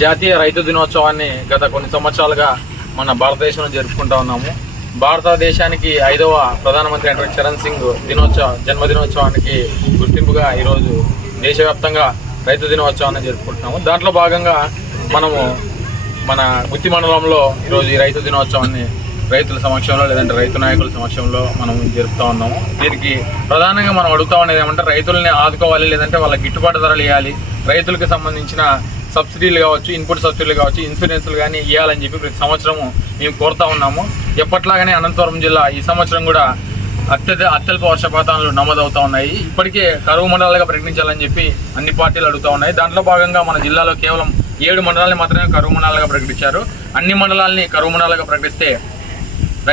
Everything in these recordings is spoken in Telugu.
జాతీయ రైతు దినోత్సవాన్ని గత కొన్ని సంవత్సరాలుగా మన భారతదేశంలో జరుపుకుంటూ ఉన్నాము. భారతదేశానికి 5వ ప్రధానమంత్రి అయిన చరణ్ సింగ్ జన్మదినోత్సవానికి గుర్తింపుగా ఈరోజు దేశవ్యాప్తంగా రైతు దినోత్సవాన్ని జరుపుకుంటున్నాము. దాంట్లో భాగంగా మనము మన గుత్తి మండలంలో ఈరోజు ఈ రైతు దినోత్సవాన్ని రైతుల సమక్షంలో లేదంటే రైతు నాయకుల సమక్షంలో మనం జరుపుతూ ఉన్నాము. దీనికి ప్రధానంగా మనం అడుగుతా ఉండేది ఏమంటే రైతుల్ని ఆదుకోవాలి, లేదంటే వాళ్ళకి గిట్టుబాటు ధరలు ఇవ్వాలి, రైతులకు సంబంధించిన సబ్సిడీలు కావచ్చు, ఇన్పుట్ సబ్సిడీలు కావచ్చు, ఇన్సూరెన్స్లు కానీ ఇవ్వాలని చెప్పి ప్రతి సంవత్సరము మేము కోరుతా ఉన్నాము. ఎప్పట్లాగానే అనంతపురం జిల్లా ఈ సంవత్సరం కూడా అత్యల్ప వర్షపాతాలు నమోదవుతూ ఉన్నాయి. ఇప్పటికే కరువు మండలాలుగా ప్రకటించాలని చెప్పి అన్ని పార్టీలు అడుగుతూ ఉన్నాయి. దాంట్లో భాగంగా మన జిల్లాలో కేవలం 7 మండలాన్ని మాత్రమే కరువు మండలాలుగా ప్రకటించారు. అన్ని మండలాల్ని కరువు మండలాలుగా ప్రకటిస్తే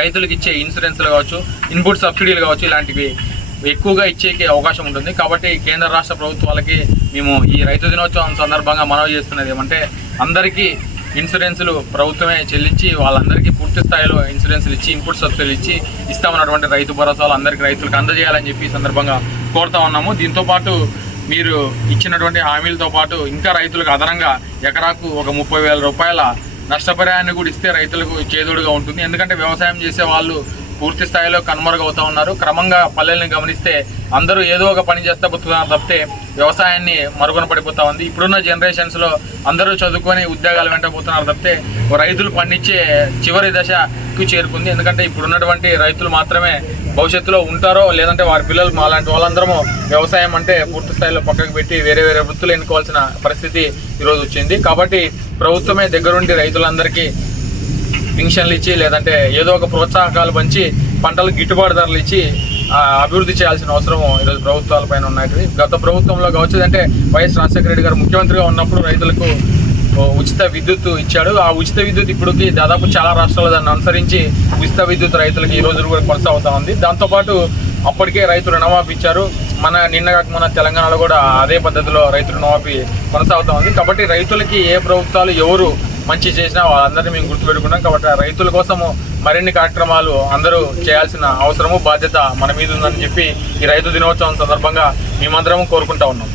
రైతులకు ఇచ్చే ఇన్సూరెన్స్లు కావచ్చు, ఇన్పుట్ సబ్సిడీలు కావచ్చు, ఇలాంటివి ఎక్కువగా ఇచ్చేకి అవకాశం ఉంటుంది. కాబట్టి కేంద్ర రాష్ట్ర ప్రభుత్వాలకి మేము ఈ రైతు దినోత్సవం సందర్భంగా మనవి చేస్తున్నది ఏమంటే అందరికీ ఇన్సూరెన్సులు ప్రభుత్వమే చెల్లించి వాళ్ళందరికీ పూర్తి స్థాయిలో ఇన్సూరెన్సులు ఇచ్చి ఇన్పుట్ సబ్సిడీలు ఇచ్చి ఇస్తామన్నటువంటి రైతు భరోసాలు అందరికీ రైతులకు అందజేయాలని చెప్పి ఈ సందర్భంగా కోరుతా ఉన్నాము. దీంతోపాటు మీరు ఇచ్చినటువంటి హామీలతో పాటు ఇంకా రైతులకు అదనంగా ఎకరాకు ఒక 30,000 రూపాయల నష్టపరిహారాన్ని కూడా ఇస్తే రైతులకు చేదోడుగా ఉంటుంది. ఎందుకంటే వ్యవసాయం చేసే వాళ్ళు పూర్తి స్థాయిలో కనుమరుగవుతూ ఉన్నారు. క్రమంగా పల్లెల్ని గమనిస్తే అందరూ ఏదో ఒక పని చేస్తే బతుకుతున్నారు తప్పితే వ్యవసాయాన్ని మరుగున పడిపోతా ఉంది. ఇప్పుడున్న జనరేషన్స్లో అందరూ చదువుకొని ఉద్యోగాలు వెంట పోతున్నారు తప్పితే రైతులు పండించే చివరి దశకు చేరుకుంది. ఎందుకంటే ఇప్పుడున్నటువంటి రైతులు మాత్రమే భవిష్యత్తులో ఉంటారో లేదంటే వారి పిల్లలు అలాంటి వాళ్ళందరము వ్యవసాయం అంటే పూర్తి స్థాయిలో పక్కకు పెట్టి వేరే వృత్తులు ఎన్నుకోవాల్సిన పరిస్థితి ఈరోజు వచ్చింది. కాబట్టి ప్రభుత్వమే దగ్గరుండి రైతులందరికీ పింఛన్లు ఇచ్చి లేదంటే ఏదో ఒక ప్రోత్సాహకాలు పంచి పంటలకు గిట్టుబాటు ధరలు ఇచ్చి అభివృద్ధి చేయాల్సిన అవసరం ఈరోజు ప్రభుత్వాలపైన ఉన్నాయి. గత ప్రభుత్వంలో కావచ్చు అంటే వైఎస్ రాజశేఖర రెడ్డి గారు ముఖ్యమంత్రిగా ఉన్నప్పుడు రైతులకు ఉచిత విద్యుత్ ఇచ్చాడు. ఆ ఉచిత విద్యుత్ ఇప్పటికి దాదాపు చాలా రాష్ట్రాలు దాన్ని అనుసరించి ఉచిత విద్యుత్ రైతులకు ఈ రోజు కూడా కొనసాగుతూ ఉంది. దాంతోపాటు అప్పటికే రైతులు రుణమాఫీ ఇచ్చారు. మన తెలంగాణలో కూడా అదే పద్ధతిలో రైతులు రుణమాఫీ కొనసాగుతూ ఉంది. కాబట్టి రైతులకి ఏ ప్రభుత్వాలు ఎవరు మంచి చేసినా వాళ్ళందరినీ మేము గుర్తుపెట్టుకున్నాం. కాబట్టి రైతుల కోసము మరిన్ని కార్యక్రమాలు అందరూ చేయాల్సిన అవసరము బాధ్యత మన మీద ఉందని చెప్పి ఈ రైతు దినోత్సవం సందర్భంగా మేమందరం కోరుకుంటా ఉన్నాం.